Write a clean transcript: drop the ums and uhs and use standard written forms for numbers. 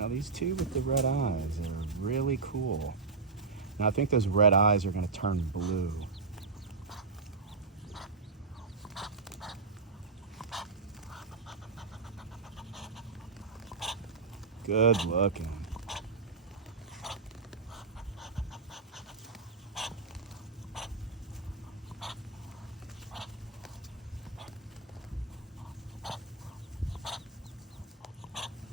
Now these two with the red eyes are really cool. Now I think those red eyes are going to turn blue. Good looking.